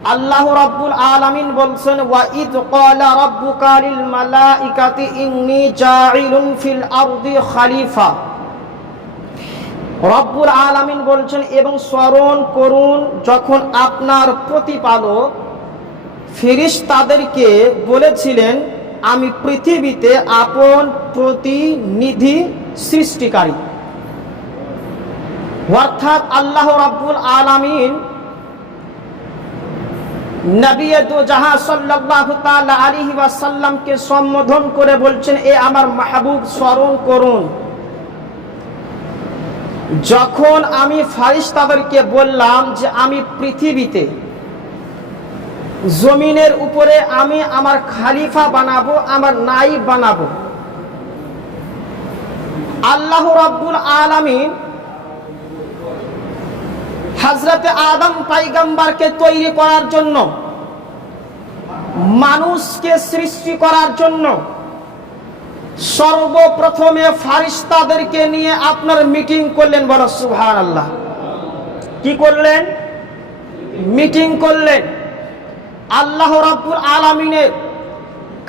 আল্লাহ রাব্বুল আলামিন বলছেন, ওয়া ইয ক্বালা রাব্বুকা লিল মালাইকাতি ইন্নী জাইলুন ফিল আরদি খলিফা। রব্বুল আলামিন বলছেন, এবং স্মরণ করুন যখন আপনার প্রতিপালক ফেরেশতাদেরকে বলেছিলেন, আমি পৃথিবীতে আপন প্রতিনিধি সৃষ্টিকারী। অর্থাৎ আল্লাহ রাব্বুল আলামিন নবী দো জাহান সাল্লাল্লাহু তাআলা আলাইহি ওয়াসাল্লামকে সম্বোধন করে বলছেন, এ আমার মাহবুব স্মরণ করুন যখন আমি ফেরেশতাদেরকে বললাম যে আমি পৃথিবীতে জমিনের উপরে আমি আমার খলিফা বানাবো, আমার নায়েব বানাবো। আল্লাহ রাব্বুল আলামিন হযরতে আদম পয়গম্বরকে তৈরি করার জন্য, মানুষকে সৃষ্টি করার জন্য সর্বপ্রথমে ফেরেশতাদেরকে নিয়ে আপনার মিটিং করলেন। বলো সুবহানাল্লাহ। কি করলেন? মিটিং করলেন। আল্লাহ রাব্বুল আলামিনের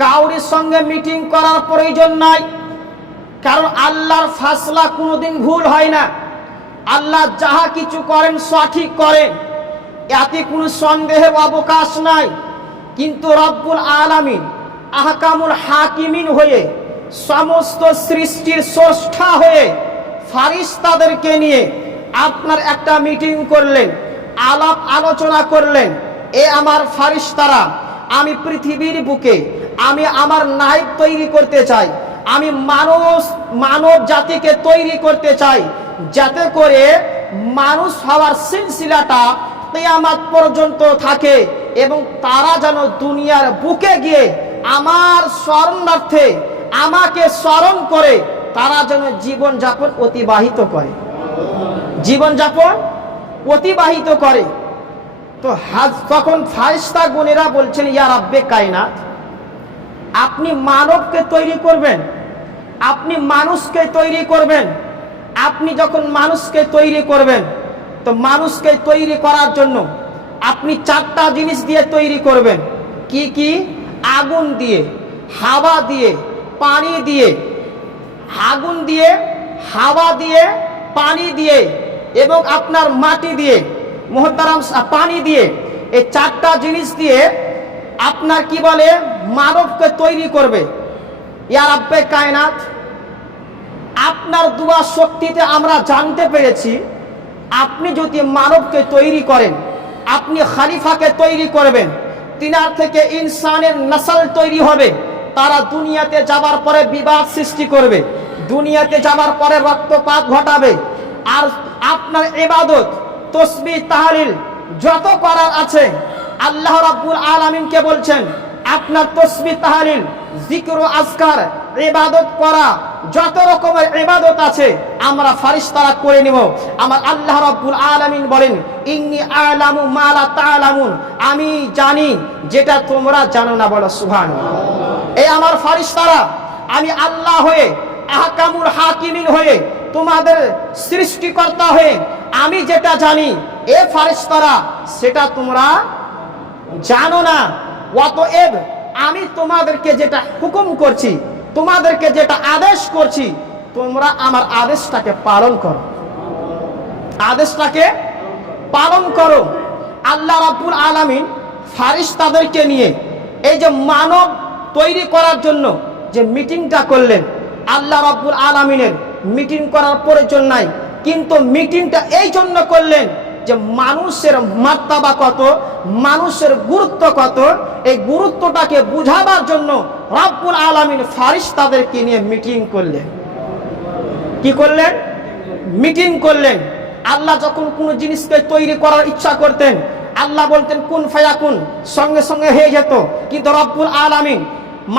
কাউরির সঙ্গে মিটিং করার প্রয়োজন নাই, কারণ আল্লাহর ফাসলা কোনোদিন ভুল হয় না। আল্লাহ যাহা কিছু করেন সঠিক করেন, এতে কোনো সন্দেহের অবকাশ নাই। কিন্তু রব্বুল আলামিন আহকামুল হাকিমিন হয়ে, সমস্ত সৃষ্টির স্রষ্টা হয়ে ফেরেশতাদেরকে নিয়ে আপনার একটা মিটিং করলেন, আলাপ আলোচনা করলেন। এ আমার ফেরেশতারা, আমি পৃথিবীর বুকে আমি আমার নায়েব তৈরি করতে চাই, আমি মানব জাতিকে তৈরি করতে চাই, যাতে করে মানুষ হওয়ার সিলসিলাটা কিয়ামত পর্যন্ত থাকে, এবং তারা যেন দুনিয়ার বুকে গিয়ে আমার স্মরণার্থে আমাকে স্মরণ করে তারা যেন জীবনযাপন অতিবাহিত করে। তো তখন ফেরেশতা গুণেরা বলছেন, ইয়া রাব্বে কায়নাত, আপনি মানবকে তৈরি করবেন, আপনি মানুষকে তৈরি করবেন। আপনি যখন মানুষকে তৈরি করবেন, তো মানুষকে তৈরি করার জন্য আপনি চারটা জিনিস দিয়ে তৈরি করবেন। কি কি? আগুন দিয়ে, হাওয়া দিয়ে, পানি দিয়ে। আগুন দিয়ে, হাওয়া দিয়ে, পানি দিয়ে এবং আপনার মাটি দিয়ে, মুহতারাম, পানি দিয়ে। এই চারটা জিনিস দিয়ে আপনার কি বলে মানবকে তৈরি করবে। ইয়া রাব্বে কায়নাত, আপনার দুয়া শক্তিতে আমরা জানতে পেরেছি, আপনি যদি মানবকে তৈরি করেন, আপনি খলিফাকে তৈরি করবেন, তিনার থেকে ইনসানের নসল তৈরি হবে। তারা দুনিয়াতে যাবার পরে বিবাদ সৃষ্টি করবে, দুনিয়াতে যাবার পরে রক্তপাত ঘটাবে। আর আপনার ইবাদত, তাসবিহ, তাহলিল যত করার আছে, আল্লাহ রাব্বুল আলামিনকে বলছেন, আপনার তাসবিহ, তাহলিল, জিকির ও আজকার, ইবাদত করা, যত রকমের ইবাদত আছে আমরা ফেরেশতারা করে নিব। আমার আল্লাহ রাব্বুল আলামিন বলেন, ইন্নী আ'লামু মা লা তা'লামুন, আমি জানি যেটা তোমরা জানো না। বলো সুবহানাল্লাহ। এই আমার ফেরেশতারা, আমি আল্লাহ হয়ে, আহকামুল হাকিমিন হয়ে, তোমাদের সৃষ্টিকর্তা হয়ে আমি যেটা জানি, এ ফেরেশতারা সেটা তোমরা জানো না। অতএব আমি তোমাদেরকে যেটা হুকুম করছি, তোমাদেরকে যেটা আদেশ করছি, তোমরা আমার আদেশটাকে পালন করো, আদেশটাকে পালন করো। আল্লাহ রাব্বুল আলামিন ফেরেশতাদেরকে নিয়ে এই যে মানব তৈরি করার জন্য যে মিটিংটা করলেন, আল্লাহ রাব্বুল আলামিনের মিটিং করার প্রয়োজন নাই, কিন্তু মিটিংটা এই জন্য করলেন যে মানুষের মার্তাবা কত, মানুষের গুরুত্ব কত, এই গুরুত্বটাকে বুঝাবার জন্য রব্বুল আলামিন ফেরেশতাদেরকে নিয়ে মিটিং করলেন। কি করলেন? মিটিং করলেন। আল্লাহ যখন কোনো জিনিসকে তৈরি করার ইচ্ছা করতেন, আল্লাহ বলতেন কুন ফায়াকুন, সঙ্গে সঙ্গে হয়ে যেত। কিন্তু রব্বুল আলামিন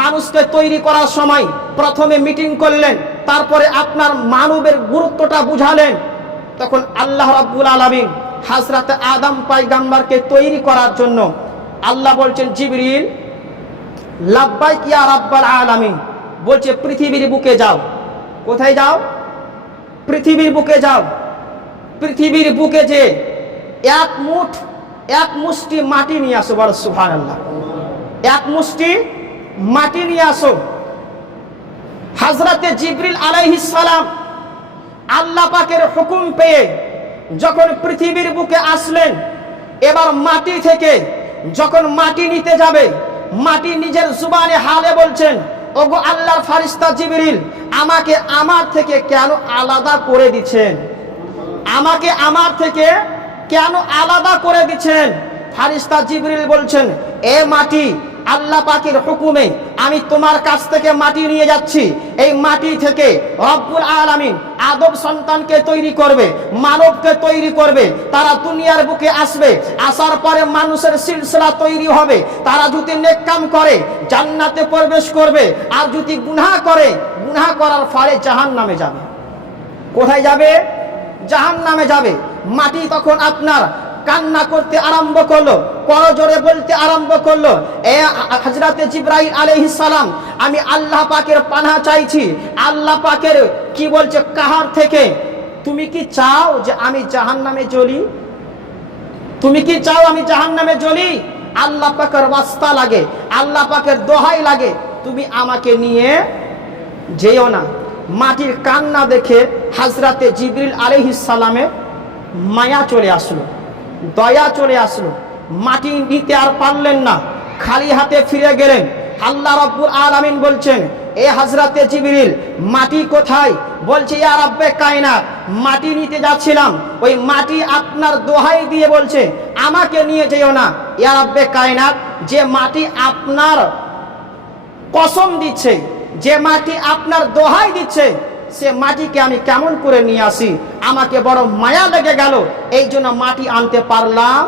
মানুষকে তৈরি করার সময় প্রথমে মিটিং করলেন, তারপরে আপনার মানবের গুরুত্বটা বুঝালেন। তখন আল্লাহ রাব্বুল আলামিন হযরতে আদম পয়গম্বরকে তৈরি করার জন্য আল্লাহ বলছেন, জিবরিল লাব্বাইক ইয়া রাব্বাল আলামিন, বলছে পৃথিবীর বুকে যাও। কোথায় যাও? পৃথিবীর বুকে যাও। পৃথিবীর বুকে যে এক মুঠ এক মুষ্টি মাটি নিয়ে আসো, বড় সুবহানাল্লাহ। এক মুষ্টি মাটি নিয়ে আসো। হযরতে জিবরিল আলাইহিস সালাম আল্লাহ পাকের হুকুম পেয়ে যখন পৃথিবীর বুকে আসলেন, এবার মাটি থেকে যখন মাটি নিতে যাবে, মাটি নিজের জুবানে হালে বলছেন, ওগো আল্লাহর ফারিস্তা জিবরিল, আমাকে আমার থেকে কেন আলাদা করে দিচ্ছেন? আমাকে আমার থেকে কেন আলাদা করে দিচ্ছেন? ফারিস্তা জিবরিল বলছেন, এ মাটি, আল্লাহ পাকের হুকুমে আমি তোমার কাছ থেকে মাটি নিয়ে যাচ্ছি। এই মাটি থেকে রব্বুল আলামিন আদম সন্তানকে তৈরি করবে, মানবকে তৈরি করবে। তারা দুনিয়ার বুকে আসবে, আসার পরে মানুষের সিলসিলা তৈরি হবে। তারা যদি নেক কাম করে জান্নাতে প্রবেশ করবে, আর যদি গুনাহ করে, গুনাহ করার ফলে জাহান্নামে যাবে। কোথায় যাবে? জাহান্নামে যাবে। মাটি তখন আপনার কান্না করতে আরম্ভ করলো, করজোরে বলতে আরম্ভ করলো, এ হযরতে জিবরাইল আলাইহিস সালাম, আমি আল্লাহ পাকের পানাহ চাইছি। আল্লাহ পাকের কি বলছে কাহার থেকে? তুমি কি চাও যে আমি জাহান্নামে জ্বলি? তুমি কি চাও আমি জাহান্নামে জ্বলি? আল্লাহ পাকের ওয়াস্তা লাগে, আল্লাহ পাকের দোহাই লাগে, তুমি আমাকে নিয়ে যেও না। মাটির কান্না দেখে হযরতে জিবরিল আলাইহিস সালামের মায়া চলে আসলো, দয়া চলে আসলো। মাটি নিতে আর পারলেন না, খালি হাতে ফিরে গেলেন। আল্লাহ রাব্বুল আলামিন বলছেন, এ হযরতে জিবরিল, মাটি কোথায়? বলছে, ইয়া রাব্বে কায়নাত, মাটি নিতে যাচ্ছিলাম, ওই মাটি আপনার দোহাই দিয়ে বলছে আমাকে নিয়ে যেও না। ইয়া রাব্বে কায়নাত, যে মাটি আপনার কসম দিচ্ছে, যে মাটি আপনার দোহাই দিচ্ছে, সে মাটিকে আমি কেমন করে নিয়ে আসি? আমাকে বড় মায়া লেগে গেল, এই জন্য মাটি আনতে পারলাম,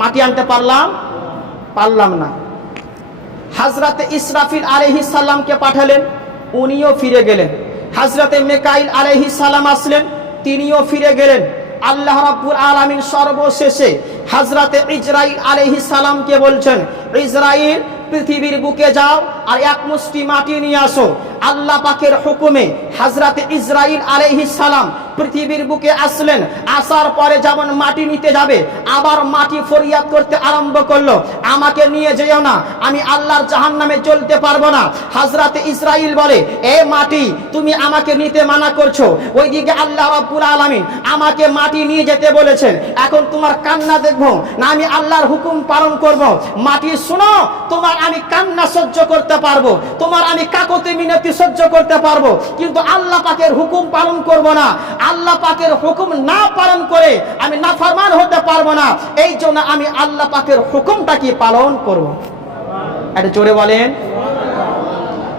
মাটি আনতে পারলাম না। হযরতে ইসরাফিল আলাইহিস সালামকে পাঠালেন, উনিও ফিরে গেলেন। হযরতে মিকাইল আলাইহিস সালাম আসলেন, তিনিও ফিরে গেলেন। আল্লাহ রাব্বুল আলামিন সর্বশেষে হযরতে ইজরাইল আলাইহিস সালামকে বলছেন, ইজরাইল, পৃথিবীর বুকে যাও আর এক মুষ্টি মাটি নিয়ে আসো। আল্লাহ পাকের হুকুমে হযরতে ইজরাইল আলাইহিস সালাম পৃথিবীর বুকে আসলেন। আসার পরে যেমন মাটি নিতে যাবে, আবার মাটি ফরিয়াদ করতে আরম্ভ করলো, আমাকে নিয়ে যেও না, আমি আল্লাহর জাহান্নামে চলতে পারবো না। হযরতে ইসরাইল বলে, এ মাটি, তুমি আমাকে নিতে মানা করছো, ওইদিকে আল্লাহ রাব্বুল আলামিন আমাকে মাটি নিয়ে যেতে বলেছেন। এখন তোমার কান্না দেখবো না আমি আল্লাহর হুকুম পালন করব? মাটি শোনো, তোমার আমি কান্না সহ্য করতে পারবো, তোমার আমি কাকুতি মিনতি সহ্য করতে পারবো, কিন্তু আল্লাহ পাকের হুকুম পালন করব না। আল্লাহ পাকের হুকুম না পালন করে আমি নাফরমান হতে পারবো না। এই জন্য আমি আল্লাহ পাকের হুকুমটা কি পালন করব? এটা জোরে বলেন,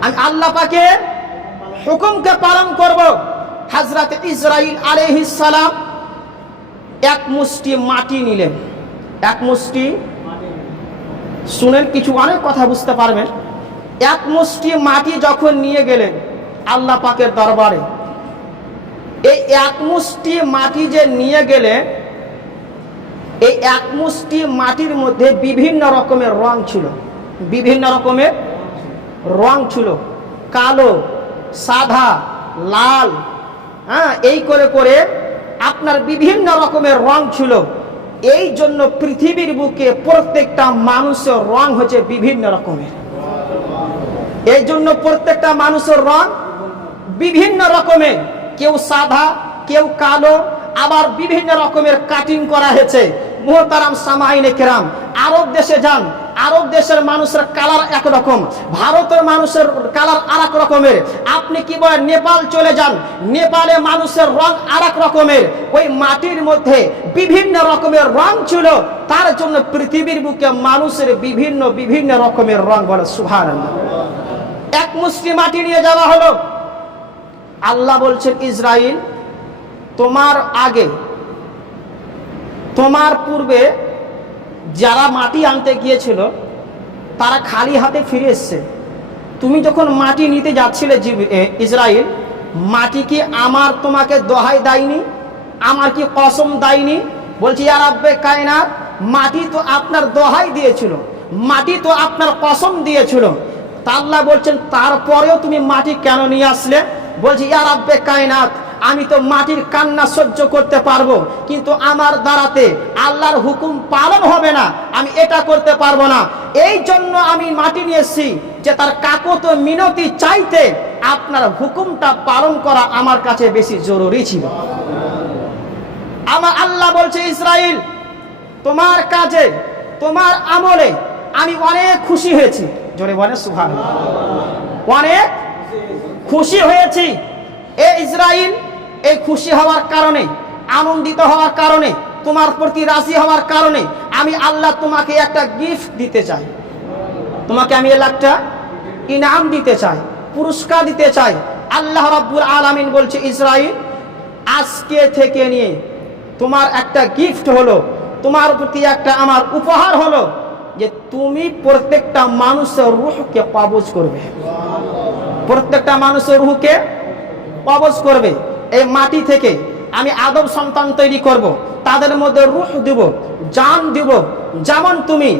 আমি আল্লাহ পাকের হুকুমকে পালন করব। হযরতে ইসরাইল আলাইহিস সালাম এক মুষ্টি মাটি নিলেন, এক মুষ্টি, শুনেন কিছু অনেক কথা বুঝতে পারবেন। এক মুষ্টি মাটি যখন নিয়ে গেলেন আল্লাহ পাকের দরবারে, এই এক মুষ্টি মাটি যে নিয়ে গেলেন, এই এক মুষ্টি মাটির মধ্যে বিভিন্ন রকমের রং ছিল, বিভিন্ন রকমের রং ছিল, কালো, সাদা, লাল, হ্যাঁ, এই করে করে আপনার বিভিন্ন রকমের রং ছিল। এই জন্য পৃথিবীর বুকে প্রত্যেকটা মানুষের রং হচ্ছে বিভিন্ন রকমের। এই জন্য প্রত্যেকটা মানুষের রং বিভিন্ন রকমের, কেউ সাদা, কেউ কালো, আবার বিভিন্ন রকমের কাটিং করা হয়েছে। মুহতারাম সামাইনে কেরাম, আরব দেশে যান, আরব দেশের মানুষের কালার একরকম, ভারতের মানুষের কালার আর এক রকমের। আপনি কি বলেন নেপাল চলে যান, নেপালে মানুষের রং আর এক রকমের। ওই মাটির মধ্যে বিভিন্ন রকমের রং ছিল, তার জন্য পৃথিবীর বুকে মানুষের বিভিন্ন বিভিন্ন রকমের রং। বলে সুবহানাল্লাহ। এক মুষ্টি মাটি নিয়ে যাওয়া হলো। আল্লাহ বলছেন, ইসরাইল, তোমার আগে, তোমার পূর্বে যারা মাটি আনতে গিয়েছিল তারা খালি হাতে ফিরে এসছে। তুমি যখন মাটি নিতে যাচ্ছিলে ইসরাইল, মাটি কি আমার তোমাকে দোহাই দেয়নি? আমার কি কসম দেয়নি? বলছি, ইয়া রাব্বে কায়নাত, মাটি তো আপনার দোহাই দিয়েছিল, মাটি তো আপনার কসম দিয়েছিল। তা আল্লাহ বলছেন, তারপরেও তুমি মাটি কেন নিয়ে আসলে? বলছি, ইয়া রাব্বে কায়নাত, আমি তো মাটির কান্না সহ্য করতে পারবো, কিন্তু আমার দ্বারাতে আল্লাহর হুকুম পালন হবে না, আমি এটা করতে পারবো না। এই জন্য আমি মাটি নিয়ে এসেছি যে তার কাকুত মিনতি চাইতে আপনার হুকুমটা পালন করা আমার কাছে বেশি জরুরি ছিল। আমার আল্লাহ বলছে, ইসরাইল, তোমার কাজে, তোমার আমলে আমি অনেক খুশি হয়েছি। জোরে বলে সুবহানাল্লাহ। অনেক খুশি হয়েছি। এ ইসরাইল, এই খুশি হওয়ার কারণে, আনন্দিত হওয়ার কারণে, তোমার প্রতি রাজি হওয়ার কারণে আমি আল্লাহ তোমাকে একটা গিফট দিতে চাই। তোমাকে আমি একটা ইনাম দিতে চাই, পুরস্কার দিতে চাই। আল্লাহ রাব্বুল আলামিন বলছে, ইসরাইল, আজকে থেকে নিয়ে তোমার একটা গিফট হলো, তোমার প্রতি একটা আমার উপহার হলো যে তুমি প্রত্যেকটা মানুষের রূহকে কবজ করবে। প্রত্যেকটা মানুষের রূহকে কবজ করবে। এই মাটি থেকে আমি আদম সন্তান তৈরি করব, তাদের মধ্যে রূহ দিব, জান দিব। যেমন তুমি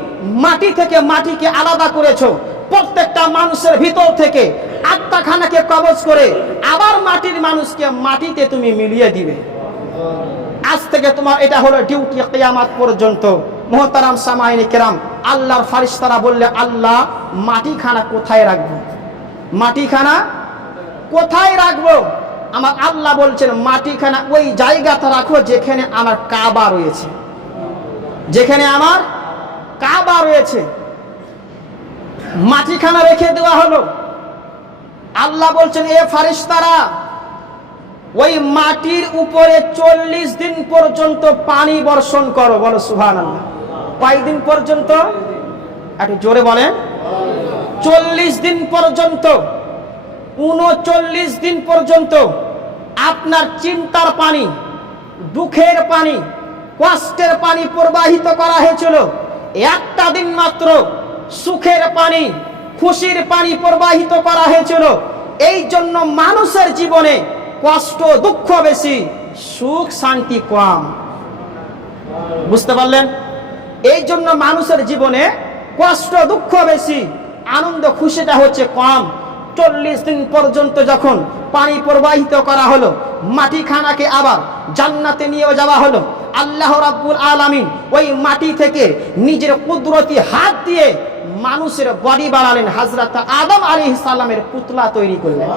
মাটি থেকে মাটিকে আলাদা করেছো, প্রত্যেকটা মানুষের ভিতর থেকে আত্মাখানাকে কবজ করে আবার মাটির মানুষকে মাটিতে তুমি মিলিয়ে দিবে। আজ থেকে তোমার এটা হলো ডিউটি কিয়ামত পর্যন্ত। মুহতারাম সামাইনে কেরাম, আল্লাহর ফারিস্তারা বললে, আল্লাহ, মাটিখানা কোথায় রাখবো? মাটিখানা কোথায় রাখবো? আমার আল্লাহ বলছেন, মাটিখানা ওই জায়গাতে রাখো যেখানে আমার কাবা রয়েছে, যেখানে আমার কাবা রয়েছে। মাটিখানা রেখে দেওয়া হলো। আল্লাহ বলছেন, এ ফারিস্তারা, ওই মাটির উপরে 40 দিন পর্যন্ত পানি বর্ষণ করো। বলো সুবহানাল্লাহ। কয় দিন পর্যন্ত? একটু জোরে বলেন। 40 দিন পর্যন্ত, 39 দিন পর্যন্ত আপনার চিন্তার পানি, দুঃখের পানি, কষ্টের পানি প্রবাহিত করা হয়েছিল। একটা দিন মাত্র সুখের পানি, খুশির পানি প্রবাহিত করা হয়েছিল। এই জন্য মানুষের জীবনে কষ্ট দুঃখ বেশি, সুখ শান্তি কম। বুঝতে পারলেন? এই জন্য মানুষের জীবনে কষ্ট দুঃখ বেশি, আনন্দ খুশিটা হচ্ছে কম। 40 দিন পর্যন্ত যখন পানি প্রবাহিত করা হলো, মাটিখানাকে আবার জান্নাতে নিয়ে যাওয়া হলো। আল্লাহ রাব্বুল আলামিন ওই মাটি থেকে নিজের কুদরতি হাত দিয়ে মানুষের বডি বানালেন। হযরত আদম আলাইহিস সালামের পুতলা তৈরি করলেন।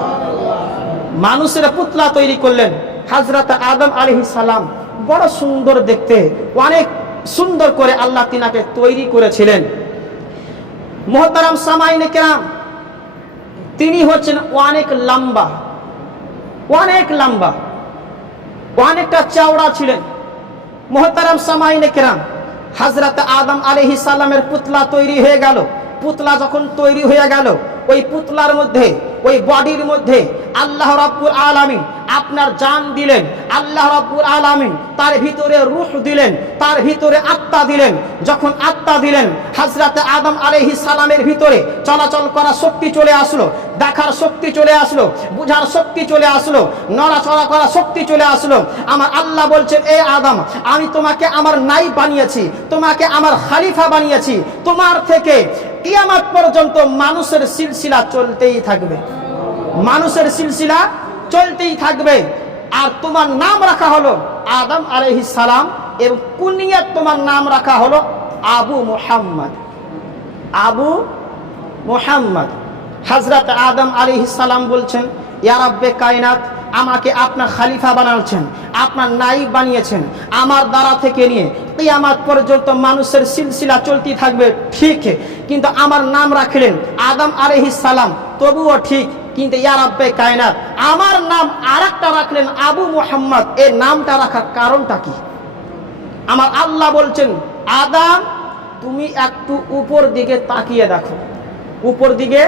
মানুষের পুতলা তৈরি করলেন। হযরত আদম আলাইহিস সালাম বড় সুন্দর দেখতে, অনেক সুন্দর করে আল্লাহ তিনাকে তৈরি করেছিলেন। মুহতারাম সামাইনে কেরাম, তিনি হচ্ছেন অনেক লম্বা, অনেক লম্বা, অনেকটা চওড়া ছিলেন। মুহতারাম সামাইনে কেরাম, হযরত আদম আলাইহিস সালামের পুতলা তৈরি হয়ে গেল। পুতলা যখন তৈরি হয়ে গেল, ওই পুতলার মধ্যে, ওই বডির মধ্যে আল্লাহ রাব্বুল আলামিন আপনার জান দিলেন। আল্লাহ রাব্বুল আলামিন তার ভিতরে রূহ দিলেন, তার ভিতরে আত্মা দিলেন। যখন আত্মা দিলেন, হযরত আদম আলাইহিস সালামের ভিতরে চলাচল করার শক্তি চলে আসলো, দেখার শক্তি চলে আসলো, বুঝার শক্তি চলে আসলো, নড়াচড়া করার শক্তি চলে আসলো। আমার আল্লাহ বলছেন, এ আদম, আমি তোমাকে আমার নাইব বানিয়েছি, তোমাকে আমার খলিফা বানিয়েছি। তোমার থেকে কিয়ামত পর্যন্ত মানুষের সিলসিলা চলতেই থাকবে, মানুষের সিলসিলা চলতেই থাকবে। আর তোমার নাম রাখা হলো আদম আলাইহিস সালাম, এবং কুনিয়াত তোমার নাম রাখা হলো আবু মুহাম্মদ। আবু মুহাম্মদ। হযরত আদম আলাইহিস সালাম বলছেন, ইয়া রাব্বে কায়নাত, আমাকে আপনার খলিফা বানাচ্ছেন, আপনার নাইব বানিয়েছেন। আমার দ্বারা থেকে নিয়ে কিয়ামত পর্যন্ত মানুষের সিলসিলা চলতেই থাকবে, ঠিক, কিন্তু আমার নাম রাখলেন আদম আলাইহিস সালাম, তবুও ঠিক। কিন্তু ইয়া রাব্বে কায়নাত, আমার নাম আরেকটা রাখলেন আবু মুহাম্মদ। এই নামটা রাখার কারণটা কি? আমার আল্লাহ বলছেন, আদম, তুমি একটু উপর দিকে তাকিয়ে দেখো, উপর দিকে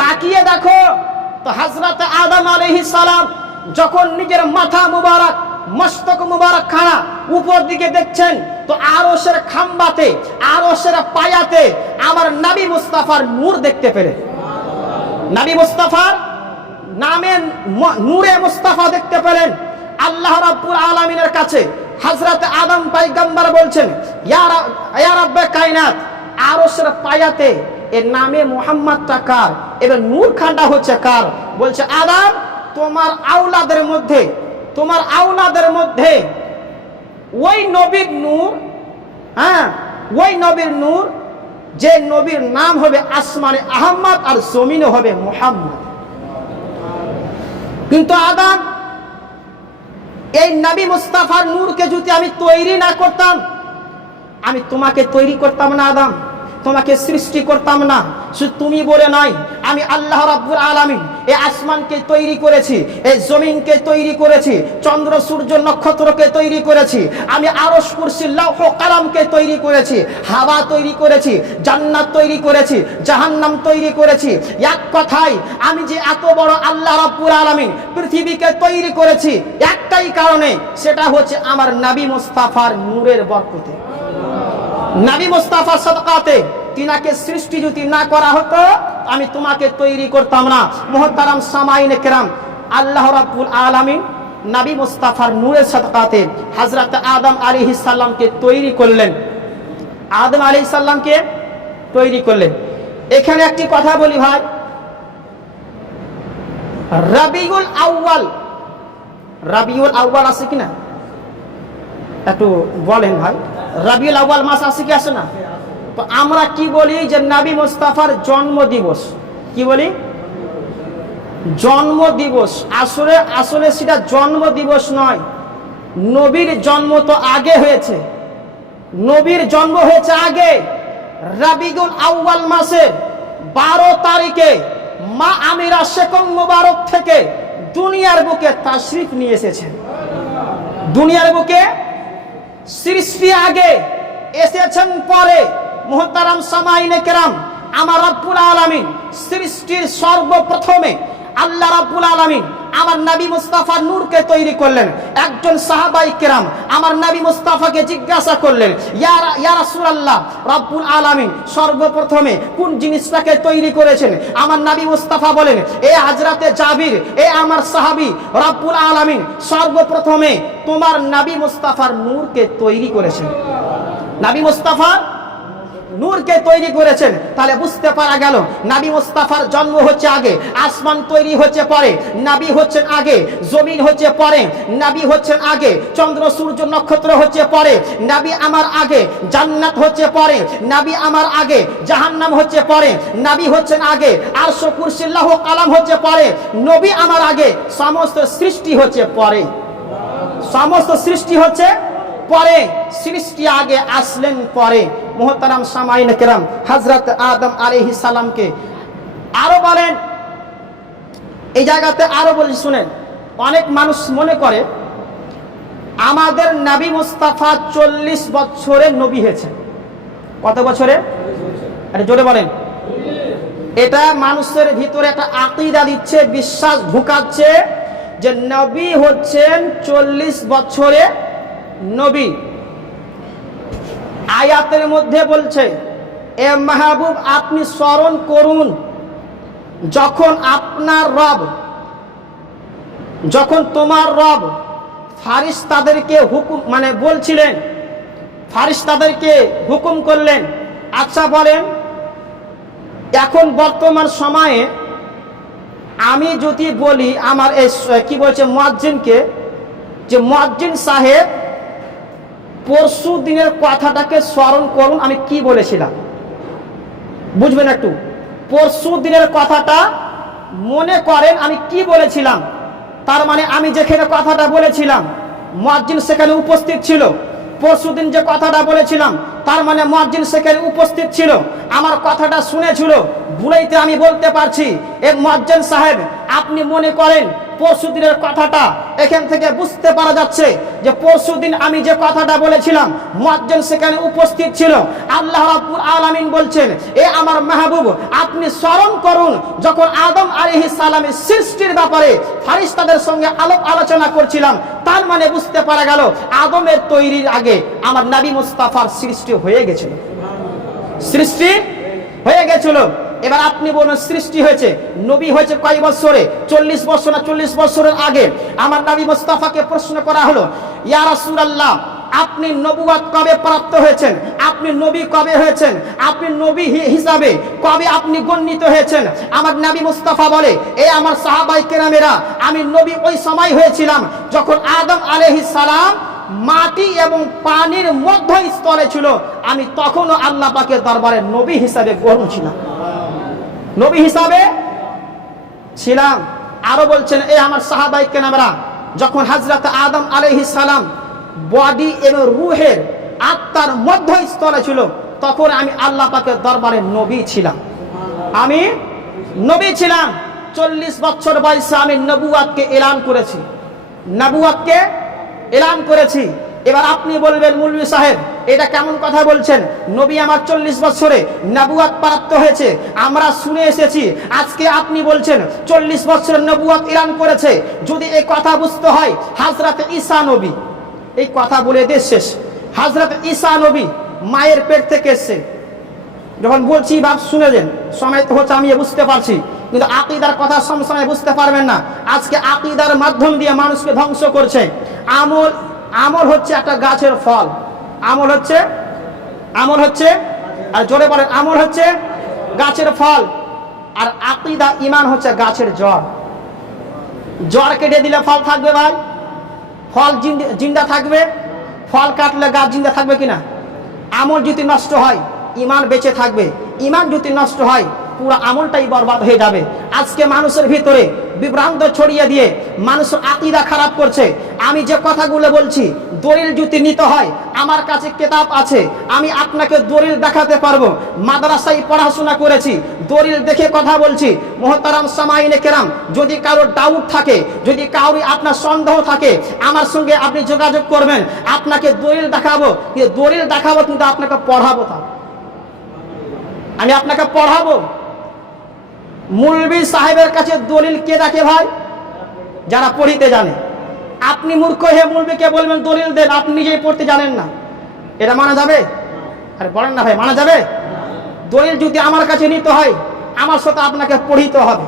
তাকিয়ে দেখো। তো হযরত আদম আলাইহিস সালাম যখন নিজের মাথা মুবারক, মস্তক মুবারক খানা উপর দিকে দেখছেন, তো আরশের খাম্বাতে, আরশের পায়াতে আমার নবী মুস্তাফার নূর দেখতে পেলেন। নবী মুস্তাফার নামে নূরে মুস্তাফা দেখতে পেলেন। আল্লাহ রাব্বুল আলামিনের কাছে হযরত আদম পয়গম্বর বলছেন, ইয়া রাব্বে কায়নাত, আরশের পায়াতে এর নামে মুহাম্মদটা কার, এবং নূর খানটা হচ্ছে কার? বলছে, আদম, তোমার আওলাদের মধ্যে ওই নবীর নূর, ওই নবীর নূর, যে নবীর নাম হবে আসমানে আহমদ আর জমিনে হবে মুহাম্মদ। কিন্তু আদম, এই নবী মুস্তাফার নূরকে যদি আমি তৈরি না করতাম, আমি তোমাকে তৈরি করতাম না আদম, তোমাকে সৃষ্টি করতাম না। শুধু তুমি বলে নয়, আমি আল্লাহ রাব্বুল আলামিন এই আসমানকে তৈরি করেছি, এই জমিনকে তৈরি করেছি, চন্দ্র সূর্য নক্ষত্রকে তৈরি করেছি, আমি আরশ কুরসি লৌহ কলমকে তৈরি করেছি, হাওয়া তৈরি করেছি, জান্নাত তৈরি করেছি, জাহান্নাম তৈরি করেছি। এক কথায় আমি যে এত বড় আল্লাহ রাব্বুল আলামিন পৃথিবীকে তৈরি করেছি একটাই কারণে, সেটা হচ্ছে আমার নবী মুস্তাফার নূরের বরকতে, নবী মুস্তাফার সাদকাতে। তিনাকে সৃষ্টি যদি না করা হতো আমি তোমাকে তৈরি করতাম না। মুহতারাম সামাইনে কেরাম, আল্লাহ রাব্বুল আলামিন নবী মুস্তাফার নূরের সাদকাতে হযরত আদম আলাইহিস সালামকে তৈরি করলেন, আদম আলাইহিস সালামকে তৈরি করলেন। এখানে একটি কথা বলি ভাই, রবিউল আউয়াল আছে কিনা একটু বলেন ভাই, রবিউল আউয়াল মাস আছে কি আসে না? তো আমরা কি বলি যে নবী মুস্তাফার জন্ম দিবস, কি বলি? জন্ম দিবস। আসলে সেটা জন্ম দিবস নয়, নবীর জন্ম তো আগে হয়েছে, নবীর জন্ম হয়েছে আগে। রবিউল আউয়াল মাসের 12 তারিখে মা আমিরা শেখম মুবারক থেকে দুনিয়ার বুকে তাশরিফ নিয়ে এসেছেন। দুনিয়ার বুকে সৃষ্টি আগে, এসেছেন পরে। মুহতারাম সামাইনে কেরাম, আমার রাব্বুল আলামিন সৃষ্টির সর্বপ্রথমে আল্লাহ রাব্বুল আলামিন আমার নবী মুস্তাফার নূরকে তৈরি করলেন। একজন সাহাবাই কেরাম আমার নবী মুস্তাফাকে জিজ্ঞাসা করলেন, ইয়া রাসূলুল্লাহ, রাব্বুল আলামিন সর্বপ্রথমে কোন জিনিসটাকে তৈরি করেছেন? আমার নবী মুস্তাফা বলেন, এ হযরতে জাবির, এ আমার সাহাবী, রাব্বুল আলামিন সর্বপ্রথমে তোমার নবী মুস্তাফার নূরকে তৈরি করেছেন, নবী মুস্তাফার নূরকে তৈরি করেছেন। তাহলে বুঝতে পারা গেল নবী মুস্তাফার জন্ম হচ্ছে আগে, আসমান তৈরি হচ্ছে পরে, নবী হচ্ছেন আগে, জমিন হচ্ছে পরে, নবী হচ্ছেন আগে, চন্দ্র সূর্য নক্ষত্র হচ্ছে পরে, নবী আমার আগে, জান্নাত হচ্ছে পরে, নবী আমার আগে, জাহান্নাম হচ্ছে পরে, নবী হচ্ছেন আগে, আরশ কুরসি লৌহ কলম হচ্ছে পরে, নবী আমার আগে, সমস্ত সৃষ্টি হচ্ছে পরে, সমস্ত সৃষ্টি হচ্ছে পরে, সৃষ্টি আগে আসলেন পরে। মুহতারাম সামাইনে কেরাম, হযরত আদম আলাইহিস সালামকে আরো বলেন, এই জায়গাতে আরো বলি শুনেন। অনেক মানুষ মনে করে আমাদের নবী মুস্তাফা 40 বছরে নবী হয়েছেন। কত বছরে? আরে জোরে বলেন। এটা মানুষের ভিতরে একটা আকীদা দিচ্ছে, বিশ্বাস ঢুকাচ্ছে যে নবী হচ্ছেন 40 বছরে নবী। আয়াতের মধ্যে বলছে, এ মাহবুব আপনি স্মরণ করুন যখন আপনার রব, যখন তোমার রব ফারিস্তাদেরকে হুকুম বলছিলেন, ফারিস্তাদেরকে হুকুম করলেন। আচ্ছা বলেন, এখন বর্তমান সময়ে আমি যদি বলি আমার এই কি বলছে মুয়াজ্জিনকে, যে মুয়াজ্জিন সাহেব পরশু দিনের কথাটাকে স্মরণ করুন, আমি কি বলেছিলাম বুঝবেন একটু। পরশু দিনের কথাটা মনে করেন আমি কি বলেছিলাম। তার মানে আমি যেখানে কথাটা বলেছিলাম মুয়াজ্জিন সেখানে উপস্থিত ছিল। পরশু দিন যে কথাটা বলেছিলাম তার মানে মুয়াজ্জিন সেখানে উপস্থিত ছিল, আমার কথাটা শুনেছিল। বুলাইতে আমি বলতে পারছি, এ মুয়াজ্জিন সাহেব আপনি মনে করেন পরশু দিনের কথাটা, এখান থেকে বুঝতে পারা যাচ্ছে যে পরশু দিন আমি যে কথাটা বলেছিলাম মুয়াজ্জিন সেখানে উপস্থিত ছিল। আল্লাহ রাব্বুল আলামিন বলছেন, এ আমার মাহবুব আপনি স্মরণ করুন যখন আদম আলাইহিস সালামের সৃষ্টির ব্যাপারে ফেরেশতাদের সঙ্গে আলোচনা করছিলাম। তার মানে বুঝতে পারা গেল আদমের তৈরির আগে আমার নবী মুস্তাফার সৃষ্টি হয়ে গেছিল, সৃষ্টি হয়ে গেছিল। এবার আপনি বলুন সৃষ্টি হয়েছে, নবী হয়েছে কয় বছরে? 40 বছর না 40 বছরের আগে। আমার নবী মুস্তাফাকে প্রশ্ন করা হলো, ইয়া রাসূলুল্লাহ আপনি নবুয়ত কবে প্রাপ্ত হয়েছেন? আপনি নবী কবে হয়েছেন, আপনি নবী হিসাবে কবে আপনি গণ্যিত হয়েছেন। আমার নবী মুস্তাফা বলে, এ আমার সাহাবায়ে কেরামেরা, আমি নবী ওই সময় হয়েছিলাম যখন আদম আলাইহিস সালাম মাটি এবং পানির মধ্যস্থলে ছিল, আমি তখনও আল্লাহ পাকের দরবারে নবী হিসাবে গণ্য ছিলাম, নবী হিসাবে ছিলাম। আরো বলছেন, এ আমার সাহাবায়ে কেরামেরা, যখন হযরত আদম আলাইহিস সালাম বডি এবং রূহের আত্মার মধ্যস্থলে ছিল, তখন আমি আল্লাহ পাকের দরবারে নবী ছিলাম, আমি নবী ছিলাম। 40 বছর বয়সে আমি নবুয়াতকে এলান করেছি, নবুয়াতকে এলান করেছি। এবার আপনি বলবেন, মৌলভী সাহেব এটা কেমন কথা বলছেন, নবী আমার 40 বছরে নবুয়াত প্রাপ্ত হয়েছে, আমরা শুনে এসেছি, আজকে আপনি বলছেন 40 বছরের নবুয়াত এলান করেছে। যদি এই কথা বুঝতে হয়, হযরত ঈসা নবী, এই কথা বলে দেশ শেষ। হযরত ঈসা নবী মায়ের পেট থেকে এসেছে। যখন বলছি ভাব শুনে যান, সময় তো হচ্ছে আমি বুঝতে পারছি, কিন্তু আকীদার কথা সময় বুঝতে পারবেন না। আজকে আকীদার মাধ্যম দিয়ে মানুষকে ধ্বংস করছে। আমল হচ্ছে একটা গাছের ফল, আমল হচ্ছে আর জোরে বলেন, আমল হচ্ছে গাছের ফল, আর আকীদা ঈমান হচ্ছে গাছের জড়। জড় কেটে দিলে ফল থাকবে ভাই? ফল জিন্দা থাকবে? ফল কাটলে গাছ জিন্দা থাকবে কিনা? আমল যদি নষ্ট হয় ঈমান বেঁচে থাকবে, ঈমান যদি নষ্ট হয় পুরো আমলটাই বরবাদ হয়ে যাবে। আজকে মানুষের ভিতরে বিভ্রান্ত ছড়িয়ে দিয়ে মানুষের আকীদা খারাপ করছে। আমি যে কথাগুলো বলছি, দলিল যদি নিতে হয়, আমার কাছে কিতাব আছে, আমি আপনাকে দলিল দেখাতে পারবো। মাদ্রাসায় পড়াশোনা করেছি, দলিল দেখে কথা বলছি। মুহতারাম সামাইনে কেরাম, যদি কারোর ডাউট থাকে, যদি কারোর আপনার সন্দেহ থাকে, আমার সঙ্গে আপনি যোগাযোগ করবেন, আপনাকে দলিল দেখাবো। দলিল দেখাবো কিন্তু আপনাকে পড়াবো, তা আমি আপনাকে পড়াবো। মৌলভী সাহেবের কাছে দলিল কে দেখে ভাই? যারা পড়িতে জানে। আপনি মূর্খ হয়ে মৌলভীকে বলবেন দলিল দেন, আপনি নিজেই পড়তে জানেন না, এটা মানা যাবে? আরে বলেন না ভাই, মানা যাবে? দলিল যদি আমার কাছে নিতে হয়, আমার সাথে আপনাকে পড়িতে হবে,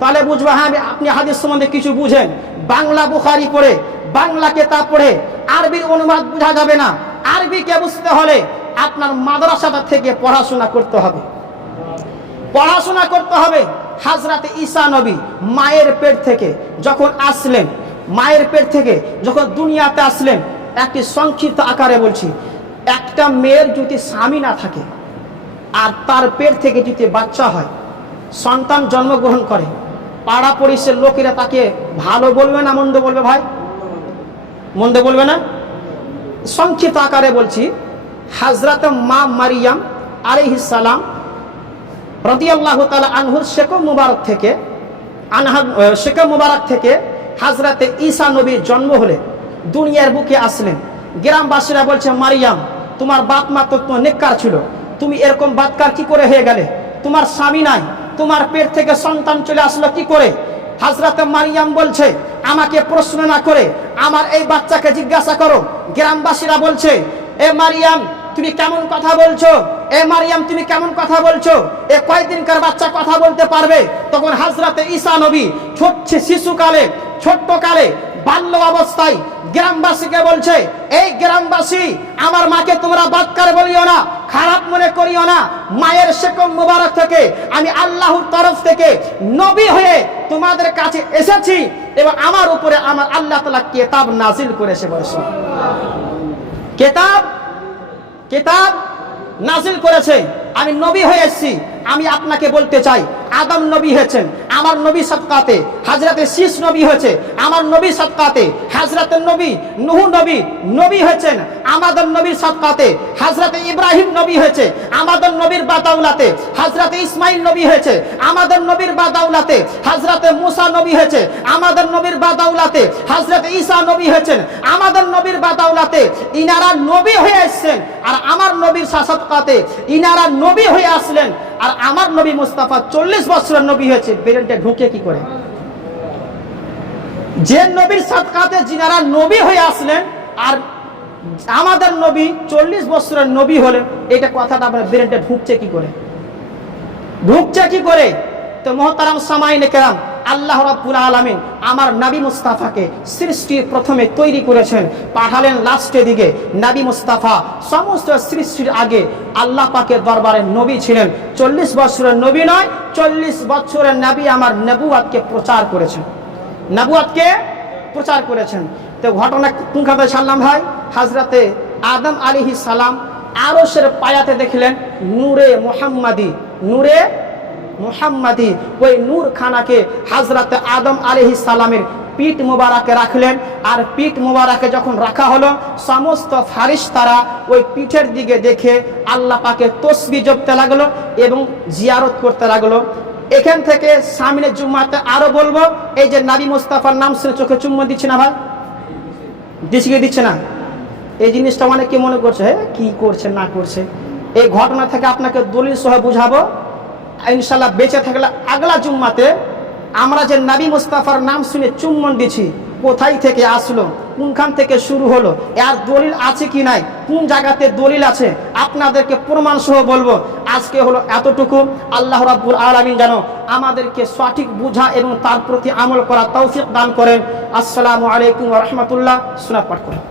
তাহলে বুঝবো হ্যাঁ আপনি হাদিস সম্বন্ধে কিছু বুঝেন। বাংলা বুখারী পড়ে, বাংলা কিতাব পড়ে আরবির অনুবাদ বোঝা যাবে না। আরবিকে বুঝতে হলে আপনার মাদ্রাসাটা থেকে পড়াশোনা করতে হবে, পড়াশোনা করতে হবে। হযরত ঈসা নবী মায়ের পেট থেকে যখন আসলেন, মায়ের পেট থেকে যখন দুনিয়াতে আসলেন, একটি সংক্ষিপ্ত আকারে বলছি, একটা মেয়ের যদি স্বামী না থাকে আর তার পেট থেকে যদি বাচ্চা হয়, সন্তান জন্মগ্রহণ করে, পাড়া পড়িশের লোকেরা তাকে ভালো বলবে না মন্দ বলবে ভাই? মন্দ বলবে না? সংক্ষিপ্ত আকারে বলছি, হযরত মা মারিয়াম আলাইহিস সালাম রাদিয়াল্লাহু তাআলা আনহুর শেকম মুবারক থেকে হযরত ঈসা নবীর জন্ম হলে দুনিয়ার বুকে আসলেন। গ্রামবাসীরা বলছে, মারিয়াম তোমার বাপ মা তো নেককার ছিল, তুমি এরকম বাদকার কি করে হয়ে গেলে? তোমার স্বামী নাই, তোমার পেট থেকে সন্তান চলে আসলো কি করে? হযরত মারিয়াম বলছে, আমাকে প্রশ্ন না করে আমার এই বাচ্চাকে জিজ্ঞাসা করো। গ্রামবাসীরা বলছে, এ মারিয়াম তুমি কেমন কথা বলছো? এ মারিয়াম তুমি কেমন কথা বলছো? এ কয়দিনকার বাচ্চা কথা বলতে পারবে? তখন হযরত ঈসা নবী শিশুকালে, ছোট্টকালে, বাল্য অবস্থায় গ্রামবাসীকে বলছে, এই গ্রামবাসী, আমার মাকে তোমরা বাদকার বলিও না, খারাপ মনে করিও না। মায়ের শেকম মুবারক থেকে আমি আল্লাহর তরফ থেকে নবী হয়ে তোমাদের কাছে এসেছি এবং আমার উপরে আমার আল্লাহ তাআলা কিতাব নাজিল করেছে। বলেছে কিতাব নাজিল করেছে, আমি নবী হয়ে এসেছি। আমি আপনাকে বলতে চাই, আদম নবী হয়েছেন আমার নবী সদকাতে, হযরতে শীষ নবী হয়েছে আমার নবী সদকাতে, হযরত নবী নূহ নবী হয়েছেন আমাদের নবীর সদকাতে, হযরত ইব্রাহিম নবী হয়েছে আমাদের নবীর বাদাউলাতে, হযরত ইসমাইল নবী হয়েছে আমাদের নবীর বাদাউলাতে, হযরত মুসা নবী হয়েছে আমাদের নবীর বাদাউলাতে, হযরত ঈসা নবী হয়েছেন আমাদের নবীর বাদাউলাতে। ইনারা নবী হয়ে আসছেন আর আমার নবীর সদকাতে ইনারা নবী হয়ে আসলেন। আর আমার নবী মুস্তাফা 40 বছরের নবী হয়েছে, ব্রেনটা ঢুকে কি করে? যে নবীর সাদকাতে যিনারা নবী হয়ে আসলেন আর আমাদের নবী 40 বছরের নবী হলেন, এটা কথাটা আপনার ব্রেনটা ঢুকছে কি করে? তো মুহতারাম সামাইনে কেরাম, আল্লাহ রাব্বুল আলামিন আমার নবী মুস্তাফাকে সৃষ্টির প্রথমে তৈরি করেছেন, পাঠালেন লাস্টের দিকে। নবী মুস্তাফা সমস্ত সৃষ্টির আগে আল্লাহ পাকের দরবারে নবী ছিলেন। 40 বছরের নবী নয়, 40 বছরের নবী আমার নবুয়াতকে প্রচার করেছেন, নবুয়াতকে প্রচার করেছেন। তো ঘটনা কোনখানে সাল্লাম ভাই, হযরতে আদম আলাইহিস সালাম আরশের পায়াতে দেখলেন নূরে মুহাম্মাদি, নূরে মুহাম্মাদি। ওই নূর খানাকে হযরতে আদম আলাইহিস সালামের পিঠ মোবারকে রাখলেন। আর পিঠ মোবারকে যখন রাখা হলো, সমস্ত ফারিস্তারা ওই পিঠের দিকে দেখে আল্লাহ পাকে তসবিহ জপতে লাগলো এবং জিয়ারত করতে লাগলো। এখান থেকে সামনের জুম্মাতে আরো বলবো, এই যে নবী মুস্তাফার নাম শুনে চোখে চুম্বন দিচ্ছে না ভাই, দিচ্ছে না? এই জিনিসটা অনেকে মনে করছে কি করছে না করছে। এই ঘটনা থেকে আপনাকে দলিল সহ বুঝাবো ইনশাআল্লাহ। বেঁচে থাকলে আগলা জুম্মাতে আমরা যে নবী মুস্তাফার নাম শুনে চুম্বন দিচ্ছি, কোথায় থেকে আসলো, কোনখান থেকে শুরু হলো, এর দলিল আছে কি নাই, কোন জায়গাতে দলিল আছে, আপনাদেরকে প্রমাণ সহ বলবো। আজকে হলো এতটুকু। আল্লাহ রাব্বুল আলামিন যেন আমাদেরকে সঠিক বুঝা এবং তার প্রতি আমল করা তৌফিক দান করেন। আসসালামু আলাইকুম ওয়া রাহমাতুল্লাহ। সুন্নাত পাঠ করেন।